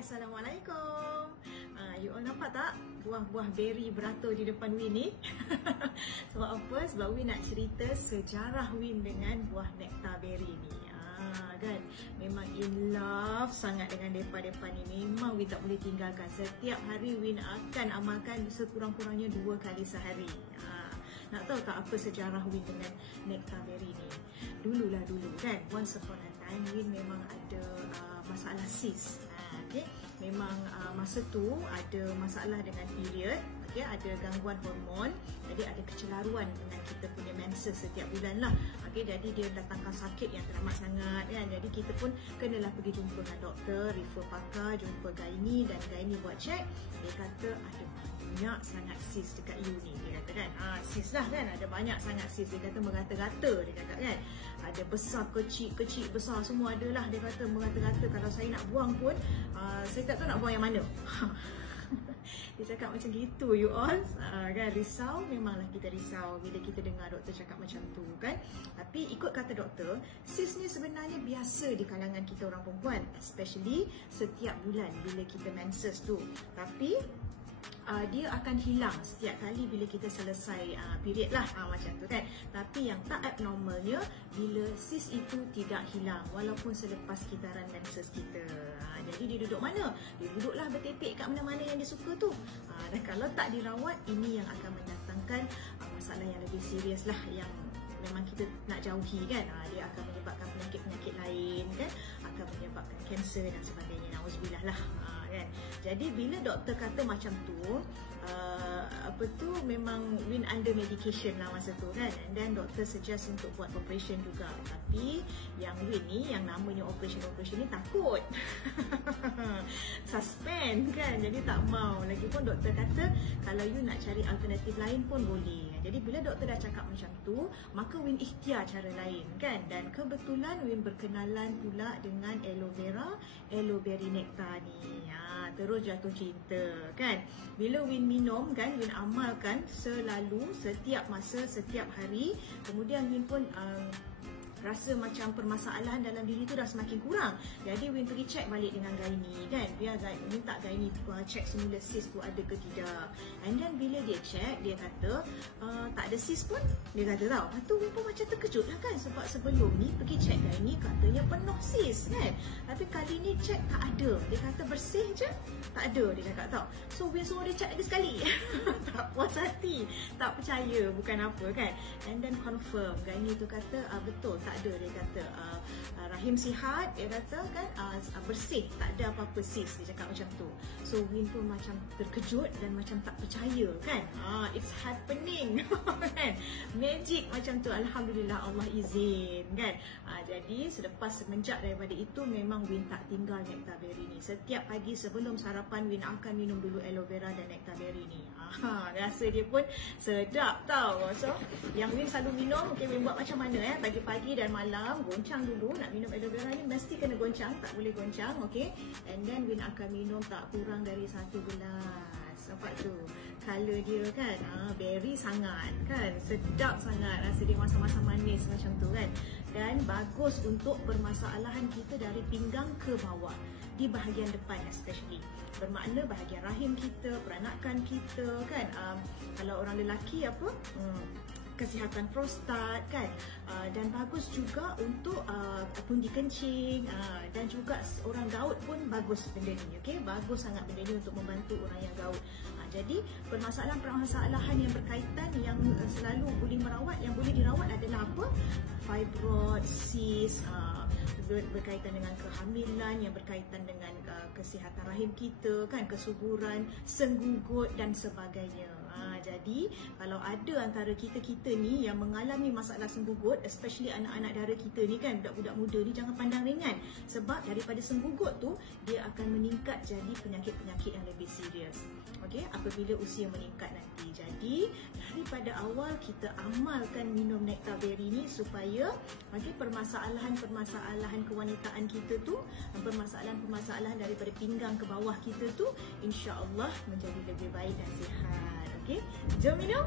Assalamualaikum. You all nampak tak buah-buah beri beratur di depan Win ni? Sebab apa? Sebab Win nak cerita sejarah Win dengan buah nektar beri ni. Kan? Memang in love sangat dengan depa-depa ni. Memang Win tak boleh tinggalkan. Setiap hari Win akan amalkan sekurang-kurangnya 2 kali sehari. Nak tahu tak apa sejarah Win dengan nektar beri ni? Dulu kan, once upon a time Win memang ada masalah sis. Okay? Memang masa tu ada masalah dengan period, okay? Ada gangguan hormon, jadi ada kecelaruan dengan kita punya menses setiap bulan lah. Okay? Jadi dia datangkan sakit yang teramat sangat kan? Jadi kita pun kenalah pergi jumpa dengan doktor, refer pakar, jumpa gynae, dan gynae buat check. Dia kata ada banyak sangat sis dekat you ni, dia kata kan. Sis lah kan, ada banyak sangat sis. Dia kata merata-rata, dia kata kan. Ada besar, kecil, besar, semua ada lah. Dia kata merata-rata. Kalau saya nak buang pun, saya tak tahu nak buang yang mana. Dia cakap macam gitu, you all. Kan, risau, memanglah kita risau bila kita dengar doktor cakap macam tu kan. Tapi ikut kata doktor, sis ni sebenarnya biasa di kalangan kita orang perempuan, especially setiap bulan bila kita menses tu. Tapi dia akan hilang setiap kali bila kita selesai period lah, macam tu kan. Tapi yang tak abnormalnya bila sis itu tidak hilang walaupun selepas kitaran menses kita. Jadi dia duduk mana? Dia duduklah bertepek kat mana-mana yang dia suka tu. Dan kalau tak dirawat, ini yang akan mendatangkan masalah yang lebih serius lah, yang memang kita nak jauhi kan. Dia akan menyebabkan penyakit-penyakit lain kan, akan menyebabkan kanser dan sebagainya. Nauzubillah lah kan. Jadi bila doktor kata macam tu, memang Win under medication lah masa tu kan. And then doktor suggest untuk buat operation juga. Tapi yang Win ni, yang namanya operation ni takut. Suspend kan. Jadi tak mau. Lagipun doktor kata kalau you nak cari alternatif lain pun boleh. Jadi bila doktor dah cakap macam tu, maka Win ikhtiar cara lain kan. Dan kebetulan Win berkenalan pula dengan aloe vera, aloe berry nectar ni. Terus jatuh cinta kan. Bila Win minum kan, Win amalkan selalu, setiap masa, setiap hari. Kemudian Win pun rasa macam permasalahan dalam diri tu dah semakin kurang. Jadi Win pergi check balik dengan gynae kan. Biar minta gynae check semula sis tu ada ke tidak. And then bila dia check, dia kata tak ada sis pun. Dia kata tau. Lepas tu Win pun macam terkejut lah kan. Sebab sebelum ni pergi check gynae katanya penuh sis kan. Tapi kali ni check tak ada. Dia kata bersih je, tak ada, dia cakap tau. So Win suruh dia check lagi sekali. Tak puas hati, tak percaya, bukan apa kan. And then confirm, gynae tu kata betul, tak ada. Dia kata rahim sihat, dia kata kan, bersih, tak ada apa-apa sis, dia cakap macam tu. So Win pun macam terkejut dan macam tak percaya kan. It's happening. Kan, magic macam tu. Alhamdulillah, Allah izin kan. Jadi semenjak daripada itu, memang Win tak tinggal nektar beri ni. Setiap pagi sebelum sarapan, Win akan minum dulu aloe vera dan nektar beri ni. Rasa dia pun sedap tau. So yang Win selalu minum, okay, Win buat macam mana pagi-pagi dan malam, goncang dulu. Nak minum aloe vera ni mesti kena goncang, tak boleh goncang, okay. And then Win akan minum tak kurang dari 1 gelas. Nampak tu color dia kan, berry sangat kan, sedap sangat. Rasa dia masam-masam manis macam tu kan. Dan bagus untuk permasalahan kita dari pinggang ke bawah, di bahagian depan especially. Bermakna bahagian rahim kita, peranakan kita kan. Kalau orang lelaki kesihatan prostat kan. Dan bagus juga untuk pundi kencing, dan juga orang gaut pun bagus benda ni, okay? Bagus sangat benda ni untuk membantu orang yang gaut. Jadi permasalahan yang berkaitan, yang selalu boleh merawat, yang boleh dirawat adalah apa? Fibroid, cyst, berkaitan dengan kehamilan, yang berkaitan dengan kesihatan rahim kita kan, kesuburan, senggugut dan sebagainya. Jadi kalau ada antara kita-kita ni yang mengalami masalah senggugut, especially anak-anak dara kita ni kan, budak-budak muda ni, jangan pandang ringan. Sebab daripada senggugut tu, dia akan meningkat jadi penyakit-penyakit yang lebih serius, okay, apabila usia meningkat nanti. Jadi daripada awal kita amalkan minum nektar beri ni, supaya bagi permasalahan-permasalahan kewanitaan kita tu, permasalahan-permasalahan daripada pinggang ke bawah kita tu, insya-Allah menjadi lebih baik dan sihat. Okay, jom minum.